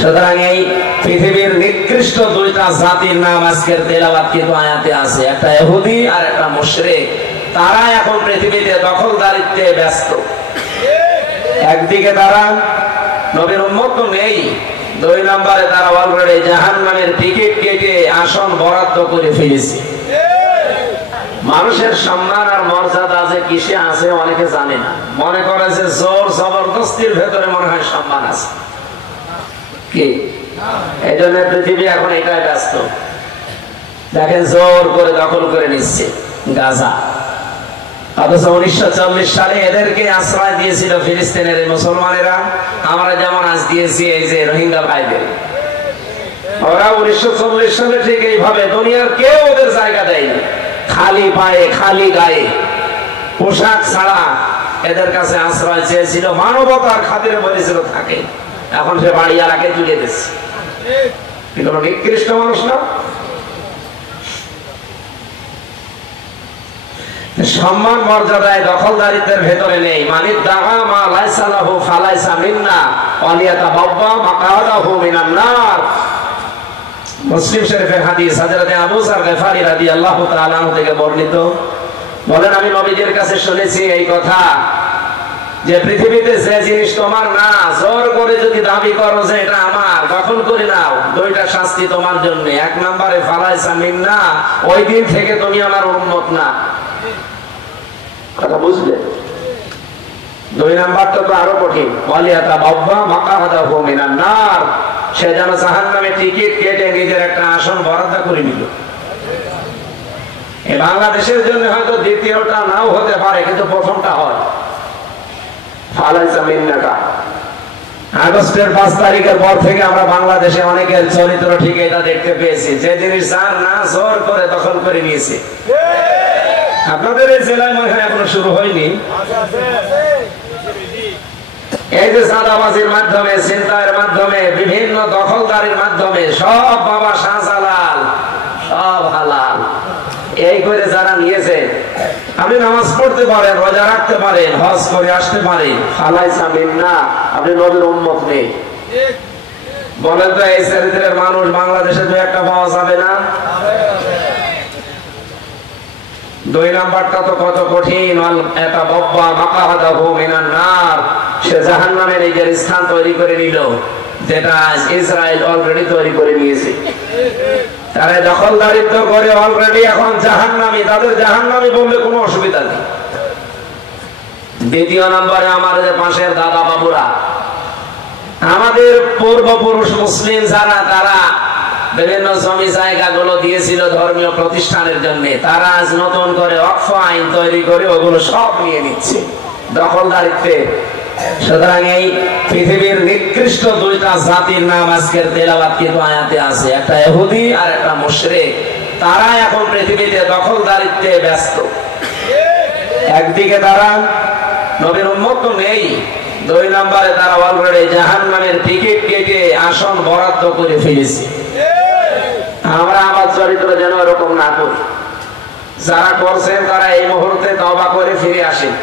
সুতরাং এই পৃথিবীর নিকৃষ্ট দুইটা জাতির নাম আজকের তেলাওয়াত কিন্তু আয়াতে আছে, একটা ইহুদি আর একটা মুশরিক। তারা এখন পৃথিবীতে দখলদারিত্বে ব্যস্ত। একদিকে তারা নবীর উম্মত তো নেই, দুই নম্বরে তারা অলরেডি জাহান্নামের টিকিট কেটে আসন বরাদ্দ করে ফেলেছে। মানুষের সম্মান আর মর্যাদা যে কিসে আছে অনেকে জানে না, মনে করে যে জোর জবরদস্তির ভেতরে মনে হয় সম্মান আছে। কি এই জন্য পৃথিবী এখন এটাই ব্যস্ত। দেখেন জোর করে দখল করে নিচ্ছে গাজা, অথচ 1940 সালে এদেরকে আশ্রয় দিয়েছিল ফিলিস্তিনের মুসলমানেরা। আমরা যেমন আজ দিয়েছি এই যে রোহিঙ্গা ভাইদের, ওরা 1940 সালে ঠিক এইভাবে দুনিয়ার কেউ ওদের জায়গা দেয়নি। খালি পায়ে খালি গায়ে পোশাক ছাড়া এদের কাছে আশ্রয় চেয়েছিল, মানবতার খাতিরে বলেছিল থাকে। এখন সে বাড়িওয়ালাকে তুলে দিচ্ছে। এগুলো নিকৃষ্ট মানুষ না? সম্মান মর্যাদায় দখলদারিত্বের ভেতরে নেই। মানিদ দাআ মা লাইসা লাহু ফালাইসা মিন্না ওয়া লিয়াতাবাব্বা মাকাদাহু মিনান নার। মুসলিম শরীফের হাদিস, হযরত আবু যর গফারি রাদিয়াল্লাহু তাআলা আনহু থেকে বর্ণিত, বলেন আমি নবীজির কাছে শুনেছি এই কথা যে পৃথিবীতে যে জিনিস তোমার না, জোর করে যদি দাবি করো যে এটা আমার, দখল করে নাও, দুইটা শাস্তি তোমার জন্য। এক নম্বরে ফালাইসা মিন্না, ওই দিন থেকে তুমি আমার উম্মত না। কথা বুঝলে? দুই নাম্বারটা তো আরো কঠিন, ওয়ালিয়াতাবাব্বা মাকাদাহু মিনান নার, সে যেন জাহান্নামে টিকিট কেটে নিজের একটা আসন বরাদ্দ করে নিল। এই বাংলাদেশের জন্য হয়তো দ্বিতীয়টা নাও হতে পারে, কিন্তু প্রথমটা হয়। ফালাইসা মিন্নাকা। আগস্টের 5 তারিখের পর থেকে আমরা বাংলাদেশে অনেকের চরিত্র ঠিক এটা দেখতে পেয়েছি, যে জিনিস যার না জোর করে দখল করে নিয়েছে। আপনাদের এই জেলায় মনে হয় এখনো শুরু হয়নি। এই যে চাঁদাবাজির মাধ্যমে, ছিনতাইয়ের মাধ্যমে, বিভিন্ন দখলদারির মাধ্যমে সব বাবা শাহজালাল, সব হালাল এই করে যারা নিয়েছে, আপনি নামাজ পড়তে পারেন, রোজা রাখতে পারেন, হজ করে আসতে পারেন, ফালাইসা মিন্না, আপনি নবীর উম্মত নেই। বলেন তো এই চরিত্রের মানুষ বাংলাদেশে দু একটা পাওয়া যাবে না? দুই নাম্বারটা তো কত কঠিন, ওয়ালিয়াতাবাব্বা মাকাদাহু মিনান নার, সে জাহান্নামে নিজের স্থান তৈরি করে নিল, যেটা ইসরায়েল অলরেডি তৈরি করে নিয়েছে। তারা দখলদারিত্ব করে অলরেডি এখন জাহান্নামী, তাদের জাহান্নামী বললে কোনো অসুবিধা নেই। দ্বিতীয় নম্বরে আমাদের পাশের দাদা বাবুরা, আমাদের পূর্বপুরুষ মুসলিম যারা, তারা বিভিন্ন জমি জায়গাগুলো দিয়েছিল ধর্মীয় প্রতিষ্ঠানের জন্য, তারা আজ নতুন করে ওয়াকফ আইন তৈরি করে ওগুলো সব নিয়ে নিচ্ছে দখলদারিত্বে। সুতরাং এই পৃথিবীর নিকৃষ্ট দুইটা জাতির নাম আজকের তেলাওয়াত কিন্তু আয়াতে আছে, একটা ইহুদি আর একটা মুশরিক। তারা এখন পৃথিবীতে দখলদারিত্বে ব্যস্ত। একদিকে তারা নবীর উম্মত তো নেই, দুই নম্বরে তারা অলরেডি জাহান্নামের টিকিট কেটে আসন বরাদ্দ করে ফেলেছে। আমরা আমার চরিত্র যেন এরকম না করি। যারা করছেন তারা এই মুহূর্তে তওবা করে ফিরে আসেন।